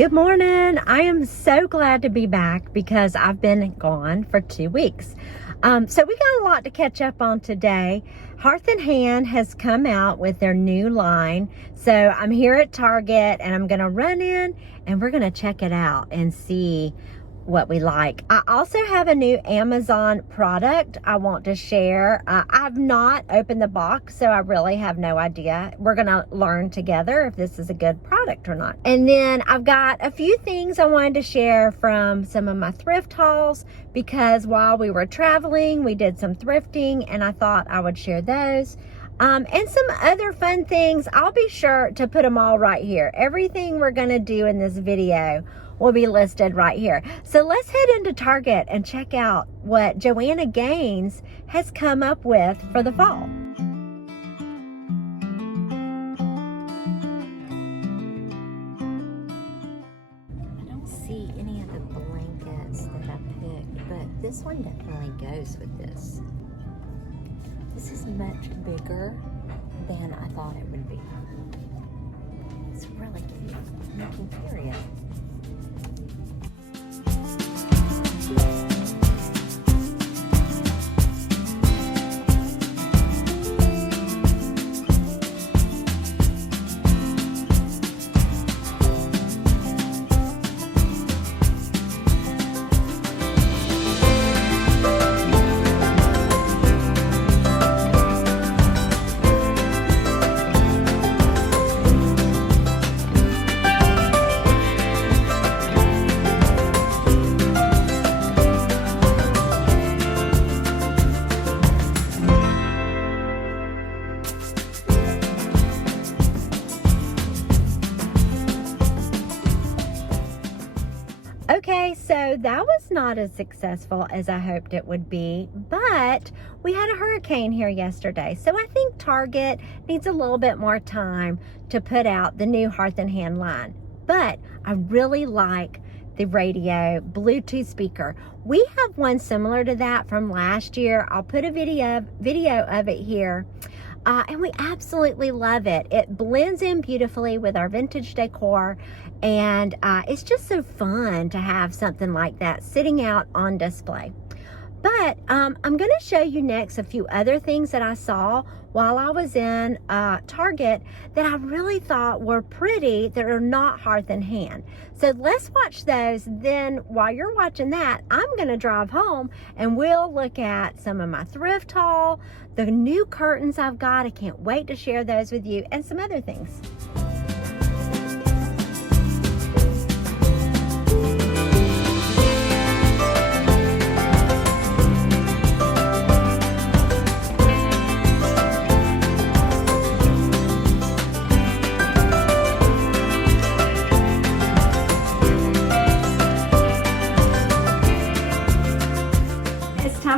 Good morning. I am so glad to be back because I've been gone for 2 weeks. So we got a lot to catch up on today. Hearth and Hand has come out with their new line. So I'm here at Target and I'm going to run in and we're going to check it out and see what we like. I also have a new Amazon product I want to share. I've not opened the box, so I really have no idea. We're gonna learn together if this is a good product or not. And then I've got a few things I wanted to share from some of my thrift hauls, because while we were traveling, we did some thrifting and I thought I would share those. And some other fun things. I'll be sure to put them all right here. Everything we're gonna do in this video will be listed right here. So let's head into Target and check out what Joanna Gaines has come up with for the fall. I don't see any of the blankets that I picked, but this one definitely goes with this. This is much bigger than I thought it would be. It's really cute. I'm curious. Okay, so that was not as successful as I hoped it would be, but we had a hurricane here yesterday. So I think Target needs a little bit more time to put out the new Hearth and Hand line. But I really like the radio Bluetooth speaker. We have one similar to that from last year. I'll put a video of it here. And we absolutely love it. It blends in beautifully with our vintage decor, and it's just so fun to have something like that sitting out on display. But I'm going to show you next a few other things that I saw while I was in Target that I really thought were pretty that are not Hearth and Hand. So let's watch those. Then while you're watching that, I'm going to drive home and we'll look at some of my thrift haul, the new curtains I've got. I can't wait to share those with you, and some other things.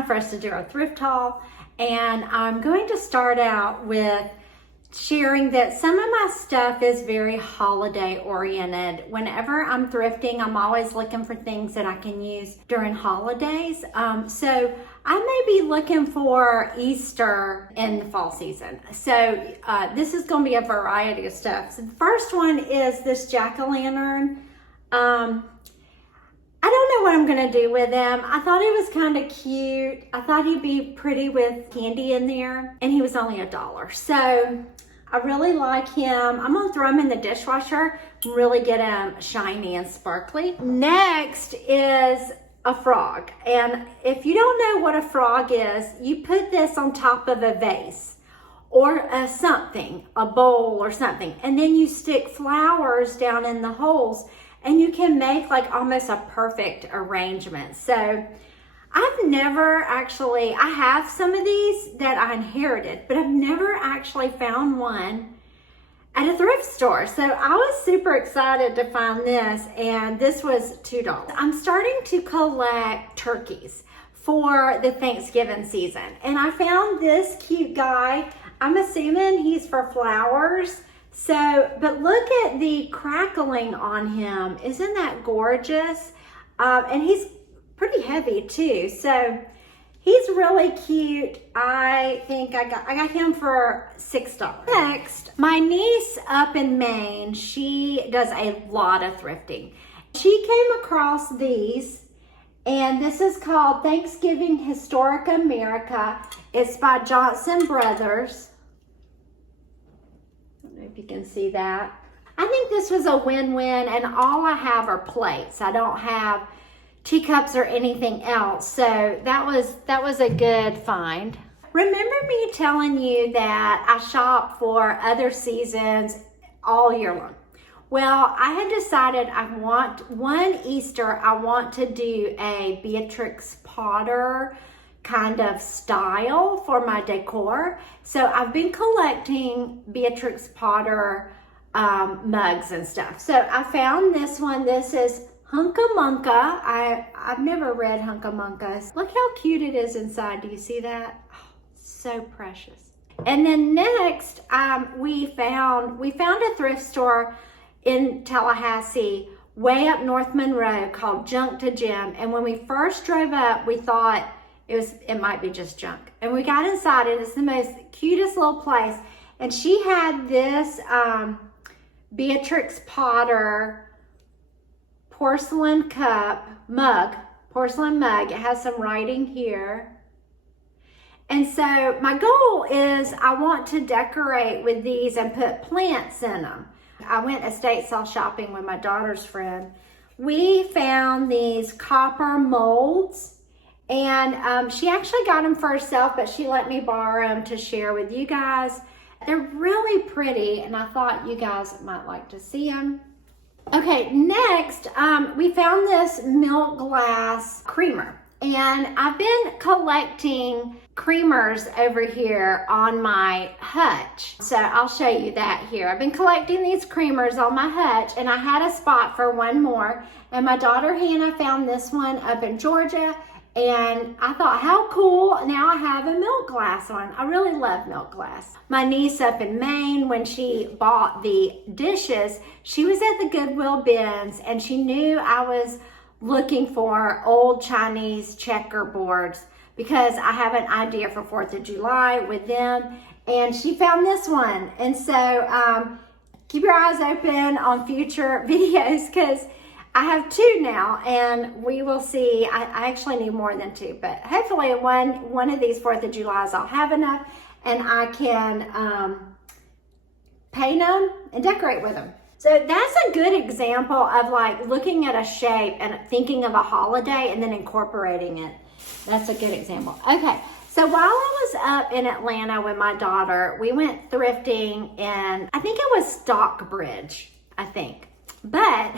For us to do our thrift haul, and I'm going to start out with sharing that some of my stuff is very holiday oriented. Whenever I'm thrifting, I'm always looking for things that I can use during holidays. So I may be looking for Easter in the fall season. So this is going to be a variety of stuff. So the first one is this jack-o'-lantern. I don't know what I'm gonna do with him. I thought he was kind of cute. I thought he'd be pretty with candy in there, and he was only $1. So I really like him. I'm gonna throw him in the dishwasher and really get him shiny and sparkly. Next is a frog. And if you don't know what a frog is, you put this on top of a vase or a bowl or something, and then you stick flowers down in the holes, and you can make like almost a perfect arrangement. So I have some of these that I inherited, but I've never actually found one at a thrift store. So I was super excited to find this, and this was $2. I'm starting to collect turkeys for the Thanksgiving season, and I found this cute guy. I'm assuming he's for flowers. So, but look at the crackling on him. Isn't that gorgeous? And he's pretty heavy too. So He's really cute. I think I got him for $6. Next, my niece up in Maine, she does a lot of thrifting. She came across these, and this is called Thanksgiving Historic America. It's by Johnson Brothers. I don't know if you can see that. I think this was a win-win, and all I have are plates. I don't have teacups or anything else, so that was a good find. Remember me telling you that I shop for other seasons all year long? Well, I had decided one Easter I want to do a Beatrix Potter kind of style for my decor. So I've been collecting Beatrix Potter mugs and stuff. So I found this one. This is Hunka Munka. I've never read Hunka Munkas. Look how cute it is inside. Do you see that? Oh, so precious. And then next, we found a thrift store in Tallahassee, way up North Monroe, called Junk to Gem. And when we first drove up, we thought it might be just junk. And we got inside, and it's the most cutest little place. And she had this Beatrix Potter porcelain mug. It has some writing here. And so my goal is I want to decorate with these and put plants in them. I went estate sale shopping with my daughter's friend. We found these copper molds, and she actually got them for herself, but she let me borrow them to share with you guys. They're really pretty, and I thought you guys might like to see them. Okay, next, we found this milk glass creamer, and I've been collecting creamers over here on my hutch. So I'll show you that here. I've been collecting these creamers on my hutch, and I had a spot for one more, and my daughter Hannah found this one up in Georgia. And I thought, how cool, now I have a milk glass one. I really love milk glass. My niece up in Maine, when she bought the dishes, she was at the Goodwill bins, and she knew I was looking for old Chinese checkerboards because I have an idea for 4th of July with them. And she found this one. And so keep your eyes open on future videos, because I have 2 now, and we will see. I actually need more than 2, but hopefully one of these 4th of Julys I'll have enough, and I can paint them and decorate with them. So that's a good example of like looking at a shape and thinking of a holiday and then incorporating it. That's a good example. Okay, so while I was up in Atlanta with my daughter, we went thrifting in, I think it was Stockbridge, I think. But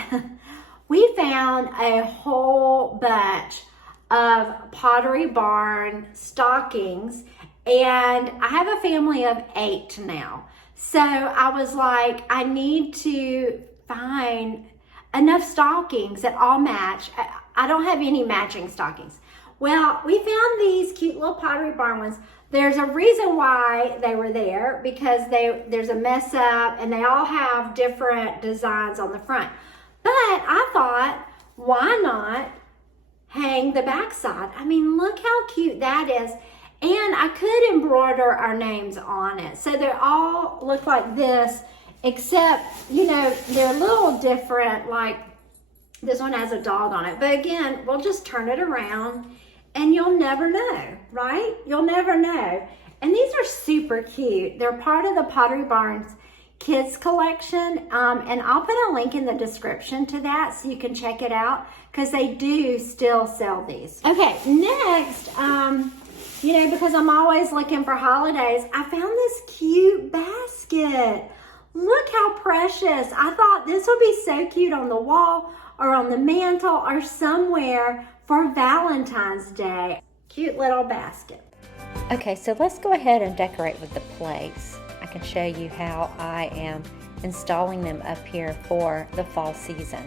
we found a whole bunch of Pottery Barn stockings, and I have a family of 8 now. So I was like, I need to find enough stockings that all match. I don't have any matching stockings. Well, we found these cute little Pottery Barn ones. There's a reason why they were there, because there's a mess up, and they all have different designs on the front. But I thought, why not hang the backside? I mean, look how cute that is. And I could embroider our names on it. So they all look like this, except, you know, they're a little different. Like this one has a dog on it. But again, we'll just turn it around and you'll never know, right? You'll never know. And these are super cute. They're part of the Pottery Barn's kids collection, and I'll put a link in the description to that so you can check it out, because they do still sell these. Okay, next, you know, because I'm always looking for holidays, I found this cute basket. Look how precious. I thought this would be so cute on the wall or on the mantle or somewhere for Valentine's Day. Cute little basket. Okay, so let's go ahead and decorate with the plates. I can show you how I am installing them up here for the fall season.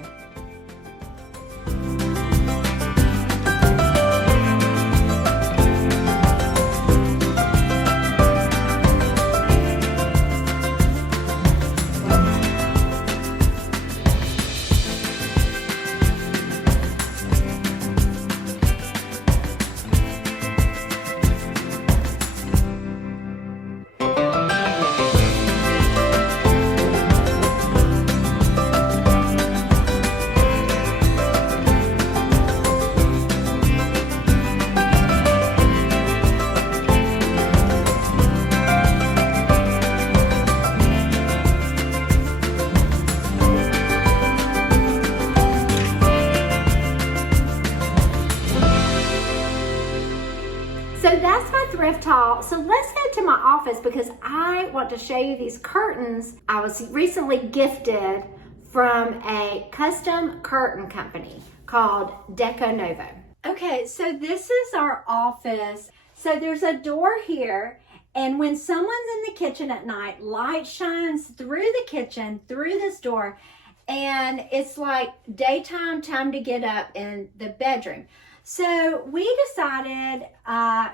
let's go to my office because I want to show you these curtains I was recently gifted from a custom curtain company called Deco Novo. Okay, so this is our office. So there's a door here, and when someone's in the kitchen at night, light shines through the kitchen, through this door, and it's like daytime, time to get up in the bedroom. So we decided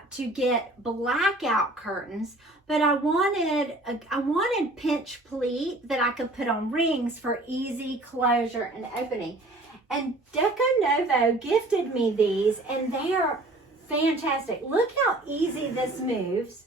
to get blackout curtains, but I wanted pinch pleat that I could put on rings for easy closure and opening. And Deco Novo gifted me these, and they are fantastic. Look how easy this moves.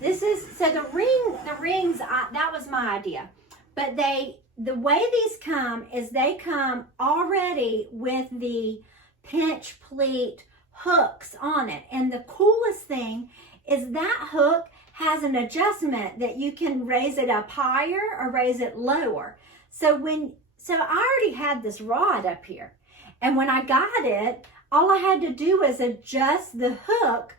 This is, so the rings, that was my idea. But the way these come is they come already with the pinch pleat hooks on it. And the coolest thing is that hook has an adjustment that you can raise it up higher or raise it lower. So I already had this rod up here. And when I got it, all I had to do was adjust the hook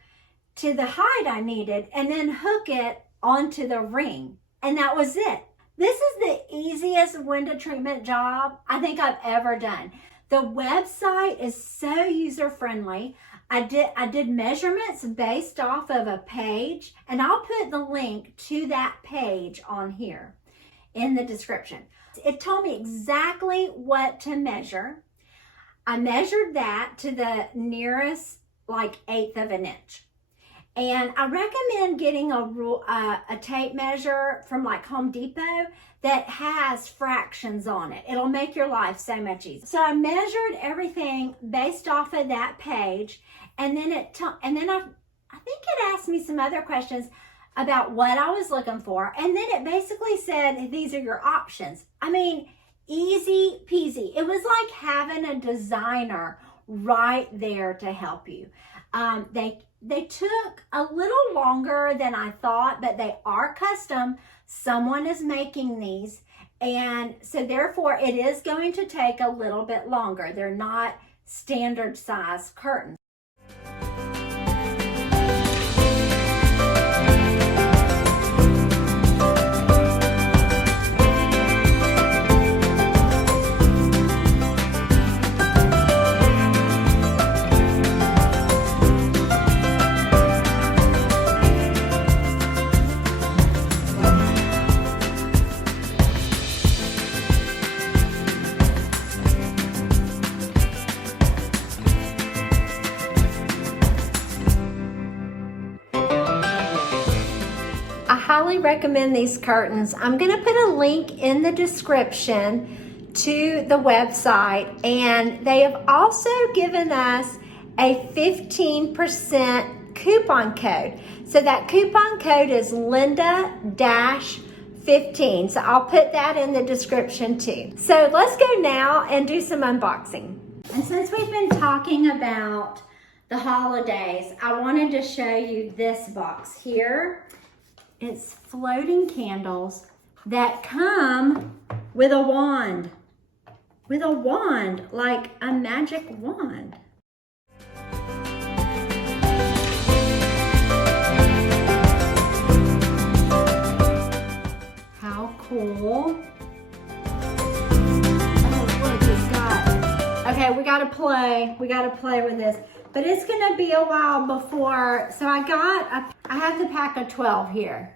to the height I needed and then hook it onto the ring. And that was it. This is the easiest window treatment job I think I've ever done. The website is so user-friendly. I did measurements based off of a page, and I'll put the link to that page on here in the description. It told me exactly what to measure. I measured that to the nearest like 1/8 of an inch. And I recommend getting a tape measure from like Home Depot that has fractions on it. It'll make your life so much easier. So I measured everything based off of that page, and then I think it asked me some other questions about what I was looking for, and then it basically said these are your options. I mean, easy peasy. It was like having a designer right there to help you. They took a little longer than I thought, but they are custom. Someone is making these, and so therefore it is going to take a little bit longer. They're not standard size curtains. I highly recommend these curtains. I'm going to put a link in the description to the website, and they have also given us a 15% coupon code. So that coupon code is Linda-15. So I'll put that in the description too. So let's go now and do some unboxing. And since we've been talking about the holidays, I wanted to show you this box here. It's floating candles that come with a wand. With a wand, like a magic wand. How cool. Oh, look, it's got, okay, we gotta play with this. But it's gonna be a while before, so I have the pack of 12 here.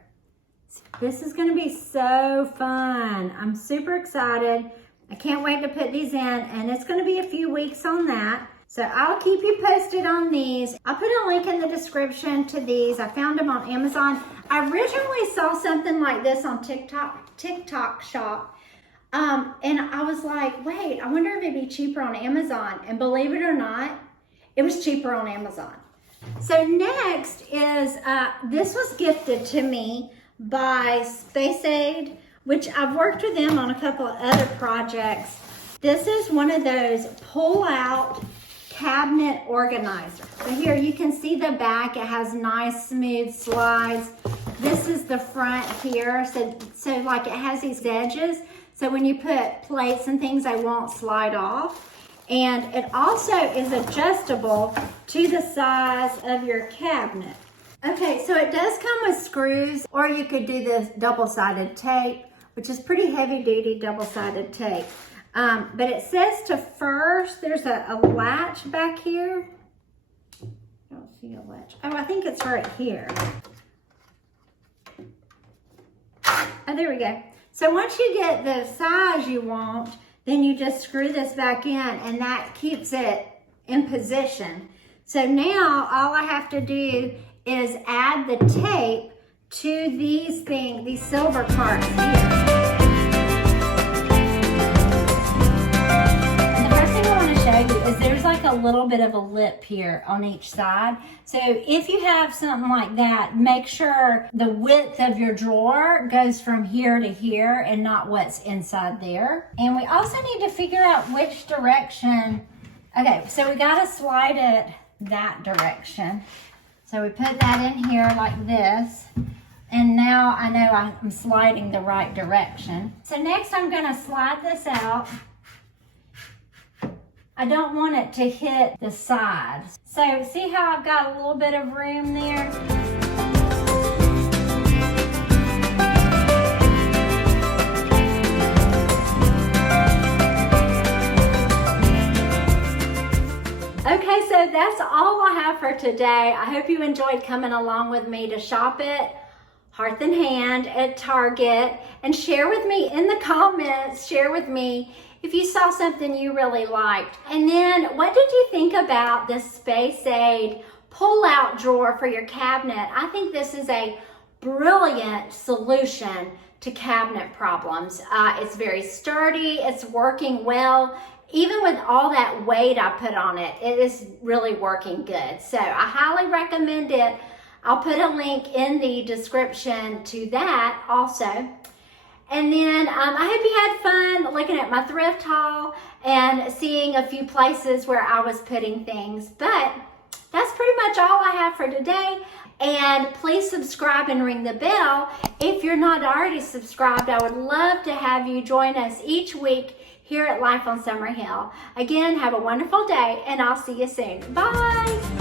This is gonna be so fun. I'm super excited. I can't wait to put these in, and it's gonna be a few weeks on that. So I'll keep you posted on these. I'll put a link in the description to these. I found them on Amazon. I originally saw something like this on TikTok shop. And I was like, wait, I wonder if it'd be cheaper on Amazon. And believe it or not, it was cheaper on Amazon. So next is, this was gifted to me by Space Aid, which I've worked with them on a couple of other projects. This is one of those pull-out cabinet organizers. So here you can see the back. It has nice smooth slides. This is the front here. So like it has these edges. So when you put plates and things, they won't slide off. And it also is adjustable to the size of your cabinet. Okay, so it does come with screws, or you could do this double-sided tape, which is pretty heavy-duty double-sided tape. But it says to first, there's a latch back here. I don't see a latch. Oh, I think it's right here. Oh, there we go. So once you get the size you want, then you just screw this back in, and that keeps it in position. So now all I have to do is add the tape to these silver parts here. And the first thing I want to show you is there's like a little bit of a lip here on each side. So if you have something like that, make sure the width of your drawer goes from here to here and not what's inside there. And we also need to figure out which direction. Okay, so we got to slide it that direction. So we put that in here like this, and now I know I'm sliding the right direction. So next I'm gonna slide this out. I don't want it to hit the sides. So see how I've got a little bit of room there? Okay, so that's all I have for today. I hope you enjoyed coming along with me to shop at Hearth and Hand at Target, and share with me in the comments, share with me if you saw something you really liked. And then what did you think about this Space Aid pull-out drawer for your cabinet? I think this is a brilliant solution to cabinet problems. It's very sturdy, it's working well. Even with all that weight I put on it, it is really working good. So I highly recommend it. I'll put a link in the description to that also. And then I hope you had fun looking at my thrift haul and seeing a few places where I was putting things. But that's pretty much all I have for today. And please subscribe and ring the bell. If you're not already subscribed, I would love to have you join us each week here at Life on Summer Hill. Again, have a wonderful day, and I'll see you soon. Bye.